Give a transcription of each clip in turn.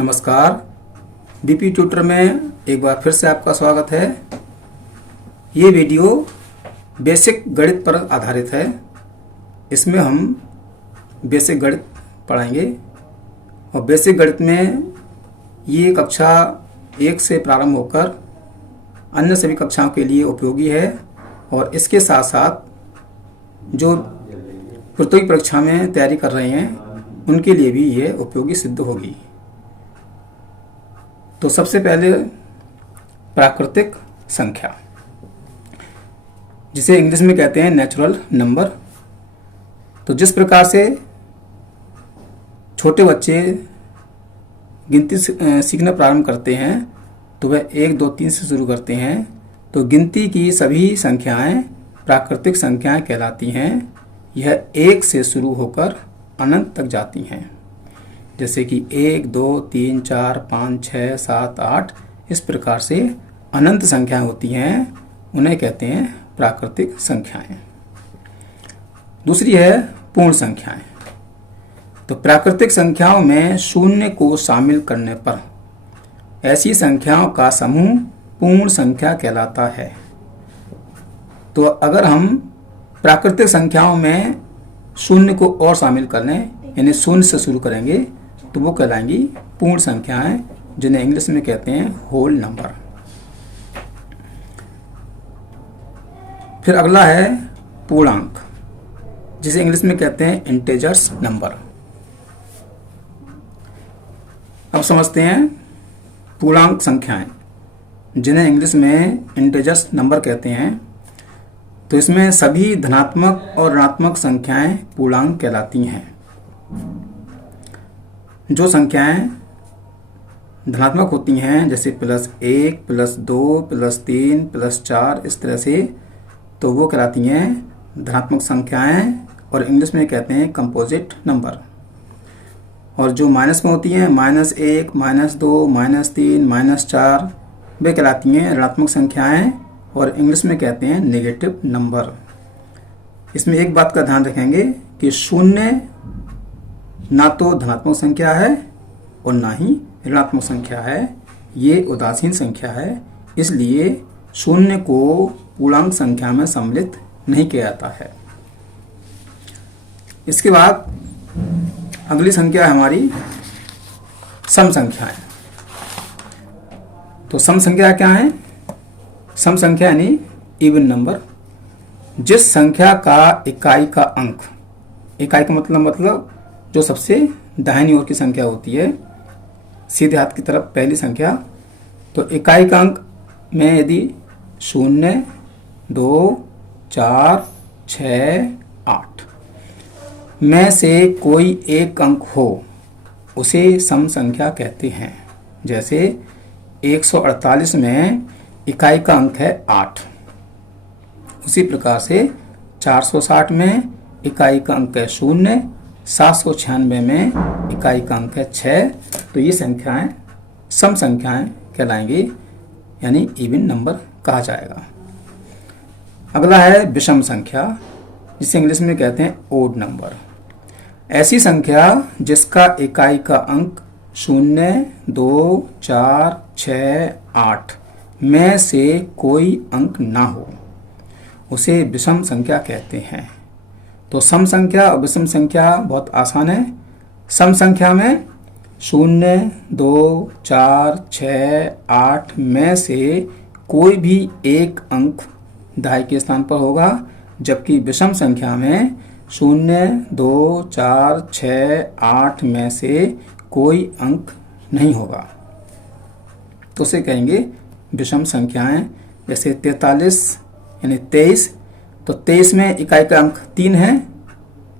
नमस्कार। BP tutor में एक बार फिर से आपका स्वागत है। ये वीडियो बेसिक गणित पर आधारित है। इसमें हम बेसिक गणित पढ़ाएंगे और बेसिक गणित में ये कक्षा 1 से प्रारंभ होकर अन्य सभी कक्षाओं के लिए उपयोगी है और इसके साथ साथ जो प्रतियोगी परीक्षा में तैयारी कर रहे हैं उनके लिए भी ये उपयोगी सिद्ध होगी। तो सबसे पहले प्राकृतिक संख्या, जिसे इंग्लिश में कहते हैं नेचुरल नंबर। तो जिस प्रकार से छोटे बच्चे गिनती सीखना प्रारंभ करते हैं तो वह 1, 2, 3 से शुरू करते हैं, तो गिनती की सभी संख्याएं प्राकृतिक संख्याएं कहलाती हैं। यह 1 से शुरू होकर अनंत तक जाती हैं, जैसे कि 1, 2, 3, 4, 5, 6, 7, 8 इस प्रकार से अनंत संख्याएं होती हैं, उन्हें कहते हैं प्राकृतिक संख्याएं। दूसरी है पूर्ण संख्याएं। तो प्राकृतिक संख्याओं में शून्य को शामिल करने पर ऐसी संख्याओं का समूह पूर्ण संख्या कहलाता है। तो अगर हम प्राकृतिक संख्याओं में शून्य को और शामिल कर लें, यानी शून्य से शुरू करेंगे, तो वो कहलाएंगी पूर्ण संख्याएं, जिन्हें इंग्लिश में कहते हैं होल नंबर। फिर अगला है पूर्णांक, जिसे इंग्लिश में कहते हैं इंटीजर्स नंबर। अब समझते हैं पूर्णांक संख्याएं, जिन्हें इंग्लिश में इंटीजर्स नंबर कहते हैं। तो इसमें सभी धनात्मक और ऋणात्मक संख्याएं पूर्णांक कहलाती हैं। जो संख्याएं धनात्मक होती हैं, जैसे +1, +2, +3, +4 इस तरह से, तो वो कहलाती हैं धनात्मक संख्याएं और इंग्लिश में कहते हैं कंपोजिट नंबर। और जो माइनस में होती हैं, -1, -2, -3, -4, वे कहलाती हैं ऋणात्मक संख्याएं और इंग्लिश में कहते हैं नेगेटिव नंबर। इसमें एक बात का ध्यान रखेंगे कि शून्य ना तो धनात्मक संख्या है और ना ही ऋणात्मक संख्या है, ये उदासीन संख्या है, इसलिए शून्य को पूर्णांक संख्या में सम्मिलित नहीं किया जाता है। इसके बाद अगली संख्या है हमारी सम संख्याएं। तो सम संख्या क्या है? सम संख्या यानी इवन नंबर। जिस संख्या का इकाई का अंक, इकाई का मतलब जो सबसे दाहिनी ओर की संख्या होती है, सीधे हाथ की तरफ पहली संख्या, तो इकाई का अंक में यदि 0, 2, 4, 6, 8 में से कोई एक अंक हो, उसे सम संख्या कहते हैं। जैसे 148 में इकाई का अंक है 8, उसी प्रकार से 460 में इकाई का अंक है 0, 796 में इकाई का अंक है 6, तो ये संख्याएं सम संख्याएं कहलाएंगी, यानी इवन नंबर कहा जाएगा। अगला है विषम संख्या, जिसे इंग्लिश में कहते हैं ओड नंबर। ऐसी संख्या जिसका इकाई का अंक 0, 2, 4, 6, 8 में से कोई अंक ना हो, उसे विषम संख्या कहते हैं। तो सम संख्या और विषम संख्या बहुत आसान है। सम संख्या में 0, 2, 4, 6, 8 में से कोई भी एक अंक दहाई के स्थान पर होगा, जबकि विषम संख्या में 0, 2, 4, 6, 8 में से कोई अंक नहीं होगा, तो उसे कहेंगे विषम संख्याएं। जैसे 43 यानी 23, तो 23 में इकाई का अंक 3 है,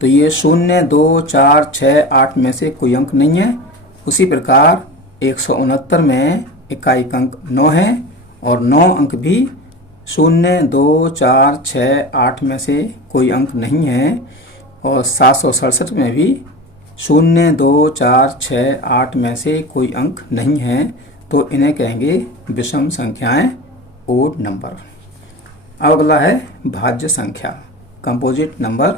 तो ये 0, 2, 4, 6, 8 में से कोई अंक नहीं है। उसी प्रकार 169 में इकाई का अंक 9 है और 9 अंक भी 0, 2, 4, 6, 8 में से कोई अंक नहीं है। और 767 में भी 0, 2, 4, 6, 8 में से कोई अंक नहीं है, तो इन्हें कहेंगे विषम संख्याएं, ओड नंबर। अब अगला है भाज्य संख्या, कंपोजिट नंबर।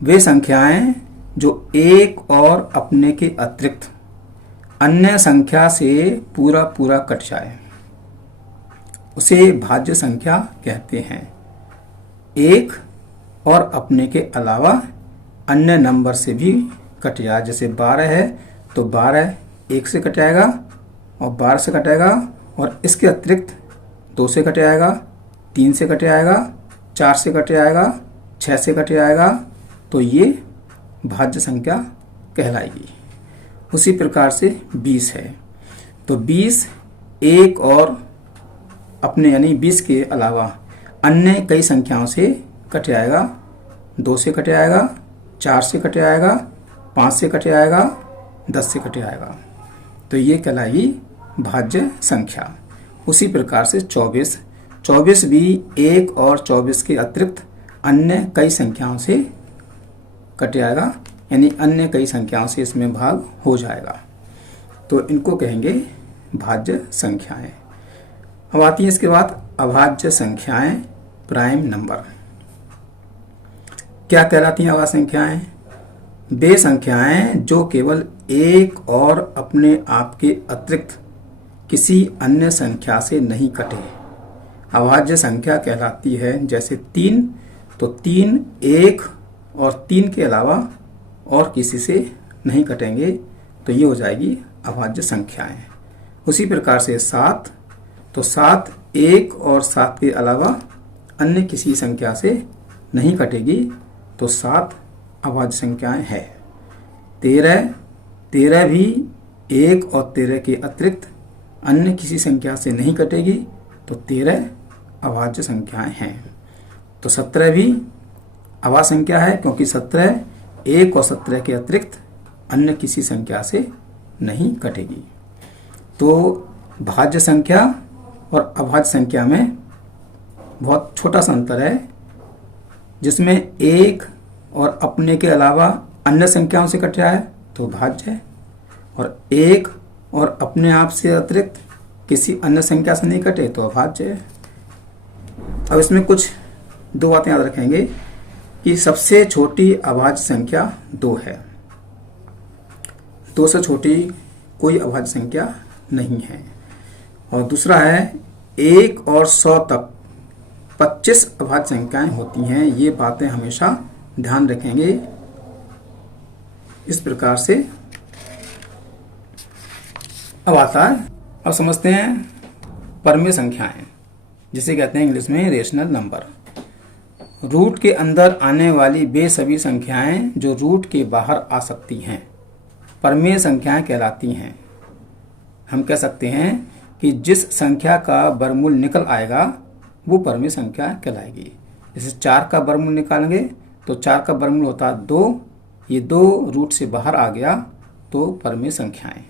वे संख्याएं जो एक और अपने के अतिरिक्त अन्य संख्या से पूरा पूरा कट जाए उसे भाज्य संख्या कहते हैं। एक और अपने के अलावा अन्य नंबर से भी कट जाए, जैसे 12 है तो 12 1 से कट जाएगा और 12 से कट जाएगा, और इसके अतिरिक्त 2 से कट जाएगा, 3 से कट जाएगा, 4 से कट जाएगा, 6 से कट जाएगा, तो ये भाज्य संख्या कहलाएगी। उसी प्रकार से 20 है तो 20 एक और अपने यानी 20 के अलावा अन्य कई संख्याओं से कट जाएगा। 2 से कट जाएगा, 4 से कट जाएगा, 5 से कट जाएगा, 10 से कट जाएगा, तो ये कहलाएगी भाज्य संख्या। उसी प्रकार से 24 भी एक और 24 के अतिरिक्त अन्य कई संख्याओं से कट जाएगा, यानी अन्य कई संख्याओं से इसमें भाग हो जाएगा, तो इनको कहेंगे भाज्य संख्याएं। अब आती है इसके बाद अभाज्य संख्याएं, प्राइम नंबर। क्या कहलाती हैं अभाज्य संख्याएं? वे संख्याएं जो केवल एक और अपने आप के अतिरिक्त किसी अन्य संख्या से नहीं कटे अभाज्य संख्या कहलाती है। जैसे 3 तो 3 एक और 3 के अलावा और किसी से नहीं कटेंगे, तो ये हो जाएगी अभाज्य संख्याएं। उसी प्रकार से 7 तो 7 एक और 7 के अलावा अन्य किसी संख्या से नहीं कटेगी, तो 7 अभाज्य संख्याएं है। 13 भी एक और 13 के अतिरिक्त अन्य किसी संख्या से नहीं कटेगी, तो 13 अभाज्य संख्याएं हैं। तो 17 भी अभाज्य संख्या है, क्योंकि 17 एक और 17 के अतिरिक्त अन्य किसी संख्या से नहीं कटेगी। तो भाज्य संख्या और अभाज्य संख्या में बहुत छोटा सा अंतर है, जिसमें एक और अपने के अलावा अन्य संख्याओं से कट जाए तो भाज्य है, और एक और अपने आप से अतिरिक्त किसी अन्य संख्या से नहीं कटे तो अभाज्य है। अब इसमें कुछ 2 बातें याद रखेंगे कि सबसे छोटी अभाज्य संख्या 2 है, 2 से छोटी कोई अभाज्य संख्या नहीं है। और दूसरा है 1 और 100 तक 25 अभाज्य संख्याएं होती हैं। ये बातें हमेशा ध्यान रखेंगे। इस प्रकार से अब आता है, अब समझते हैं परमेय संख्याएं, जिसे कहते हैं इंग्लिश में रेशनल नंबर। रूट के अंदर आने वाली वे सभी संख्याएं जो रूट के बाहर आ सकती हैं परमेय संख्याएं कहलाती हैं। हम कह सकते हैं कि जिस संख्या का वर्गमूल निकल आएगा वो परमेय संख्या कहलाएगी। जैसे 4 का वर्गमूल निकालेंगे तो 4 का वर्गमूल होता है 2, ये 2 रूट से बाहर आ गया तो परमेय संख्याएं।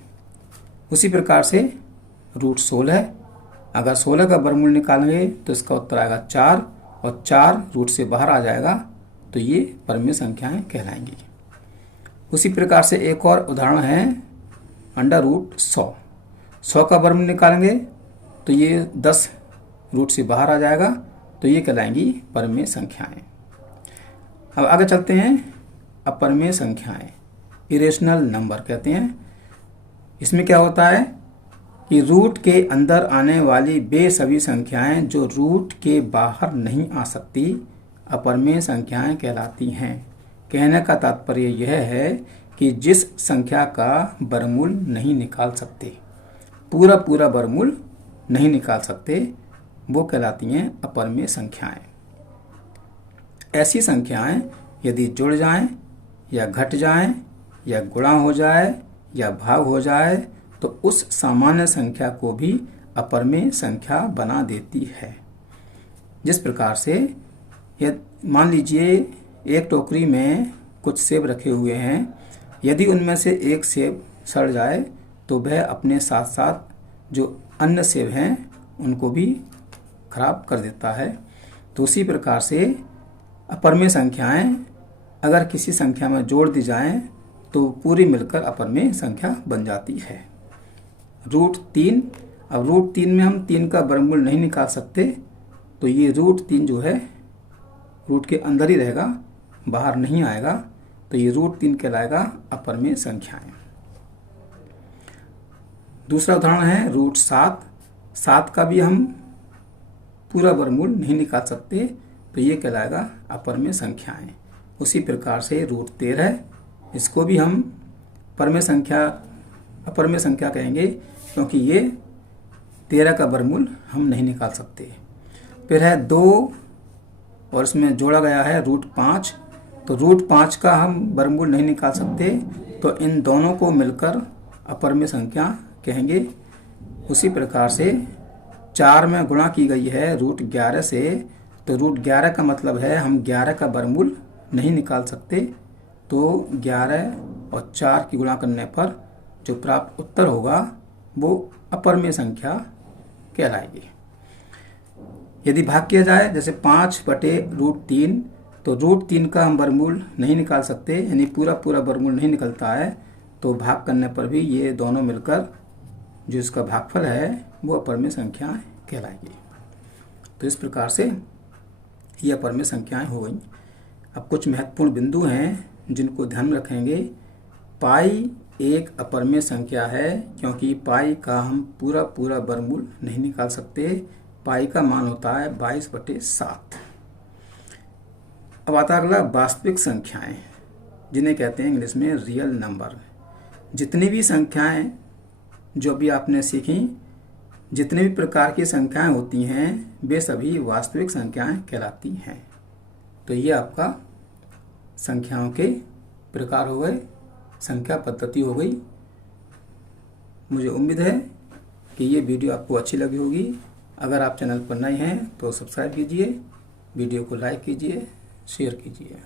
उसी प्रकार से रूट 16, अगर 16 का वर्गमूल निकालेंगे तो इसका उत्तर आएगा 4, और 4 रूट से बाहर आ जाएगा तो ये परमेय संख्याएं कहलाएंगी। उसी प्रकार से एक और उदाहरण है √100। 100 का वर्गमूल निकालेंगे तो ये 10 रूट से बाहर आ जाएगा, तो ये कहलाएंगी परमेय संख्याएं। अब आगे चलते हैं अपरमेय संख्याएं, इरेशनल नंबर कहते हैं। इसमें क्या होता है कि रूट के अंदर आने वाली वे सभी संख्याएं जो रूट के बाहर नहीं आ सकती अपरमेय संख्याएं कहलाती हैं। कहने का तात्पर्य यह है कि जिस संख्या का वर्गमूल नहीं निकाल सकते, पूरा पूरा वर्गमूल नहीं निकाल सकते, वो कहलाती हैं अपरमेय संख्याएं। ऐसी संख्याएं यदि जुड़ जाएं या घट जाएं या गुणा हो जाए या भाग हो जाए तो उस सामान्य संख्या को भी अपरमेय संख्या बना देती है। जिस प्रकार से मान लीजिए एक टोकरी में कुछ सेब रखे हुए हैं, यदि उनमें से एक सेब सड़ जाए तो वह अपने साथ साथ जो अन्य सेब हैं उनको भी खराब कर देता है। तो उसी प्रकार से अपरमेय संख्याएं अगर किसी संख्या में जोड़ दी जाएं तो पूरी मिलकर अपरमेय संख्या बन जाती है। √3, अब √3 में हम 3 का वर्गमूल नहीं निकाल सकते, तो ये √3 जो है रूट के अंदर ही रहेगा, बाहर नहीं आएगा, तो ये √3 कहलाएगा अपरमेय संख्याएं। दूसरा उदाहरण है √7। 7 का भी हम पूरा वर्गमूल नहीं निकाल सकते, तो ये कहलाएगा अपरमेय संख्याएं। उसी प्रकार से √13, इसको भी हम अपरमेय संख्या कहेंगे, क्योंकि ये 13 का वर्गमूल हम नहीं निकाल सकते। फिर है 2 और इसमें जोड़ा गया है √5, तो √5 का हम वर्गमूल नहीं निकाल सकते, तो इन दोनों को मिलकर अपरमेय संख्या कहेंगे। उसी प्रकार से 4 में गुणा की गई है √11 से, तो √11 का मतलब है हम 11 का वर्गमूल नहीं निकाल सकते, तो 11 और 4 की गुणा करने पर जो प्राप्त उत्तर होगा वो अपरमेय संख्या कहलाएगी। यदि भाग किया जाए जैसे 5/√3, तो √3 का हम वर्गमूल नहीं निकाल सकते, यानी पूरा वर्गमूल नहीं निकलता है, तो भाग करने पर भी ये दोनों मिलकर जो इसका भागफल है वो अपरमेय संख्याएं कहलाएगी। तो इस प्रकार से ये अपरमेय संख्याएं हो गई। अब कुछ महत्वपूर्ण बिंदु हैं जिनको ध्यान में रखेंगे। पाई एक अपरमेय संख्या है, क्योंकि पाई का हम पूरा वर्गमूल नहीं निकाल सकते। पाई का मान होता है 22/7। अब आता है अगला वास्तविक संख्याएं, जिन्हें कहते हैं इंग्लिश में रियल नंबर। जितनी भी संख्याएं जो भी आपने सीखी, जितने भी प्रकार की संख्याएं होती हैं, वे सभी वास्तविक संख्याएं कहलाती हैं। तो ये आपका संख्याओं के प्रकार हो गए, संख्या पद्धति हो गई। मुझे उम्मीद है कि ये वीडियो आपको अच्छी लगी होगी। अगर आप चैनल पर नए हैं तो सब्सक्राइब कीजिए, वीडियो को लाइक कीजिए, शेयर कीजिए।